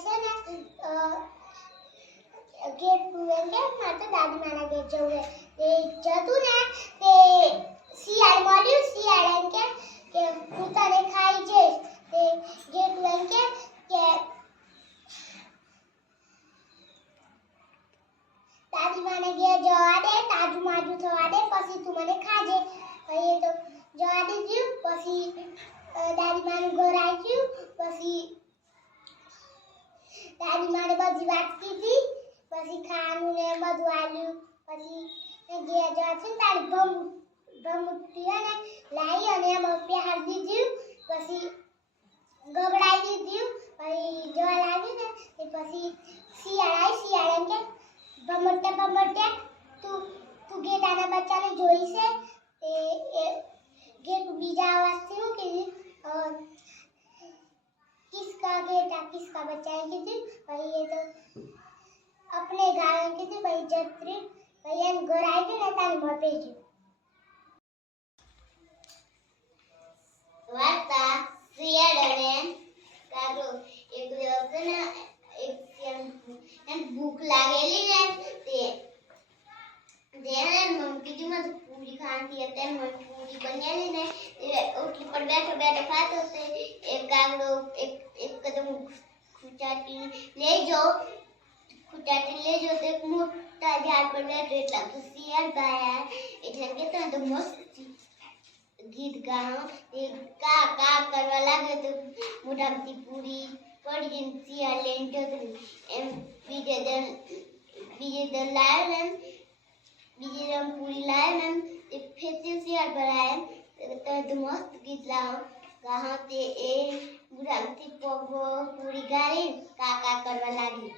છે ને ગેટ પૂરે કે મારે દાદી માના ગેટ જવું તે જતું ને તે શિયાળ મળ્યું શિયાળ એમ કે હું તને ખાઈ જઈશ તે ગેટ એમ કે દાદી માને ઘેર જવા દે તાજુ માજુ થવા દે પછી તું મને ખાજે પછી તો જવા દીધું પછી દાદી માનું ઘર આવ્યું પછી દાદી માને બધી વાત કીધી પછી ખાવાનું ને બધું આલ્યું પછી ઘેર જવા છે તારી ભમુટી ને લાવી અને એમાં પહેર દીધું પછી ગગડાઈ દીધું પછી જવા લાગ્યું ને તે પછી શિયાળ એમ કે ભમરતે તું ગેટાના બચ્ચાને જોઈ છે તે ગેટ બીજા અવાજથી હું કીધું किसका बच्चा है किसी भाई ये तो अपने गाँव किसी भाई जत्री भाई हम घर आए थे ना तारी मोटे जी वार्ता सियाडने कागो एक દિવસ ને એક ભૂખ લાગેલી ને તે દેને મમ્મી કીધું મને પૂરી ખાતી હતી મને પૂરી બનાવી ને ઓટલી પર બેઠો ખાતો તે એક ગાગડો એક કદમ ખૂટાટી લેજો તે મોટા ઝાડ પર બેઠો એટલા તો શિયાળ ભાયા એટલે કે તો મસ્ત ગીત ગાઓ એ કા કરવા લાગે તો મોટામાંથી પૂરી પડી જઈને શિયાળ લઈને જતો એમ બીજે દર લાવ્યો ને બીજે રમ પૂરી લાવ્યો ને તે ફેરથી શિયાળ પર આવ્યા તો મસ્ત ગીત લાવો ગાહ તે એ મોટામાંથી પૂરી ગાળી કા કરવા લાગી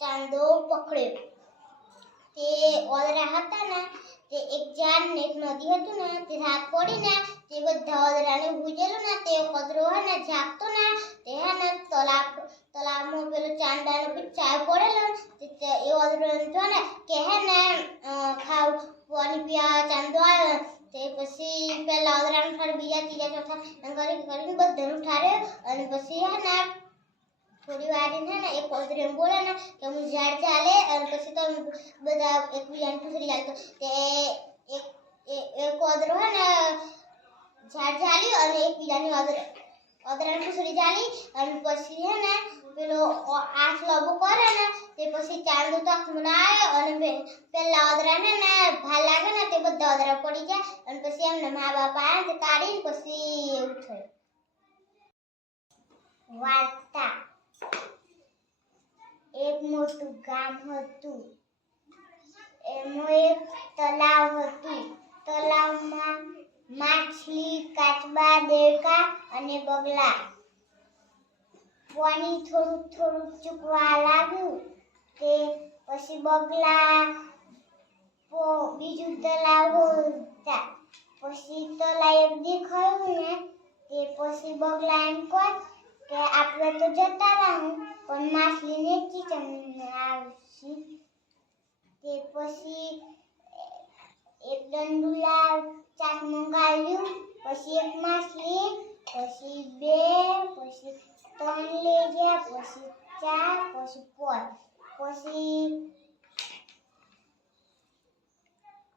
ચાંદો પકડ્યો તે ઓદરા હતા ને તે એક ઝાડ ને એક નદી હતું ને તે રાત પડી ને તે બધા ઓદરાને ભૂજેલું ને તે કચરો હે ને ઝાકતો ને તે હે ને તલાવમાં પેલો ચાંદાનો ચાય પડેલો તે એ ઓદરો જો ને કે હે ને ખાવ પાણી પીવા ચાંદો આવ્યો તે પછી પેલા ઓદરાને ઠાર બીજા ત્રીજા ચોથા એમ કરીને બધાનું ઠાર્યો અને પછી હે ને થોડી વાર છે ને એક ઓદરો એમ બોલે ને કે હું ઝાડ ચાલે અને પછી તો બધા એકબીજાને પૂછડી ચાલતો તે એક ઓદરો હે ને ઝાડ ચાલ્યું અને એકબીજાની ઓદરાને પૂછડી ચાલી અને પછી હે ને પેલો આંખ લાંબો કરે ને તે પછી ચાંદો તો આંખમાં આવ્યો અને પેલા ઓદરાને ને ભાલ લાગે ને તે બધા ઓદરા પડી જાય અને પછી એમને મા બાપ આવ્યા તે કાઢીને પછી એવું થયું વાર્તા એક મોટું ગામ હતું એમાં એક તલાવ હતું તલાવમાં માછલી કાચબા દેડકા અને બગલા પાણી થોડું ચૂકવા લાગ્યું તે પછી બગલા બીજું તલાવ હતા પછી તલાવ એક દેખાયું ને તે પછી બગલા એમ કહે કે આપણે તો જતા રહું પણ માછલીને કિચન આવશે તે પછી એક દંડુલા ચાક મંગાવ્યું પછી એક માછલી પછી બે પછી ત્રણ લઈ ગયા પછી ચાર પછી પાંચ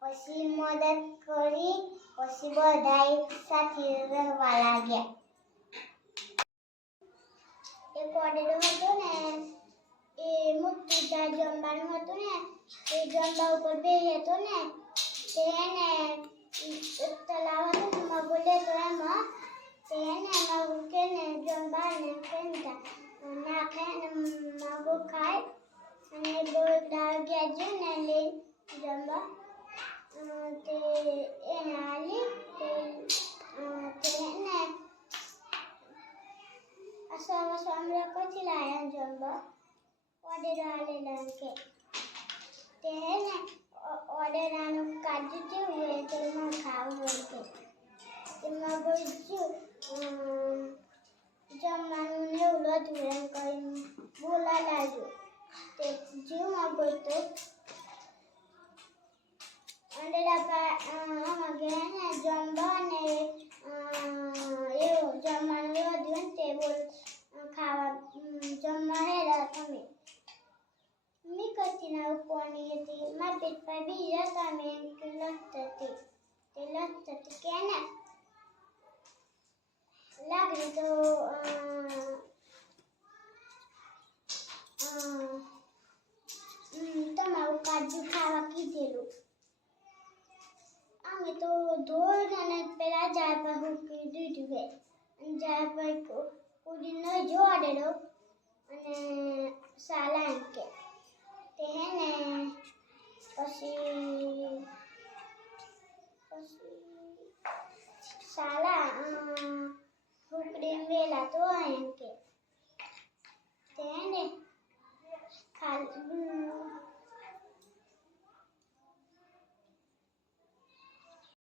પછી મદદ કરી પછી બધા એક સાથે રહેવા લાગ્યા એક ઓર્ડર હતો ને એ મોટું ઝાડ જમવાનું હતું ને એ જમવા ઉપર બેહી હતો ને તે ને એક તલાવ હતું એમાં બોલે તો એમાં તે ને એમાં કે ને કે તે હે ને ઓર્ડર આનું કાજુ જેવું હોય તેમાં ખાવું હોય કે તેમાં બધું જમવાનું ને એવું હતું એમ કરીને બોલા લાગ્યું તે જીવમાં ગયો આમાં ગયા ને જમવા ને એવું જમવાનું વધ્યું ને તે બોલ ખાવા જમવા હેડા તમે મી કરતી ના ઉપવાની હતી મારા પેટ પર બીજા તમે કે લત હતી કે ને લાગણી તો તમારું કાજુ ખાવા કીધેલું અમે તો ધોઈને પેલા જાય પર મૂકી દીધું કે જાય પર ઉડીને જોડેલો અને સાલા એમ કે તે હે ને પછી સાલા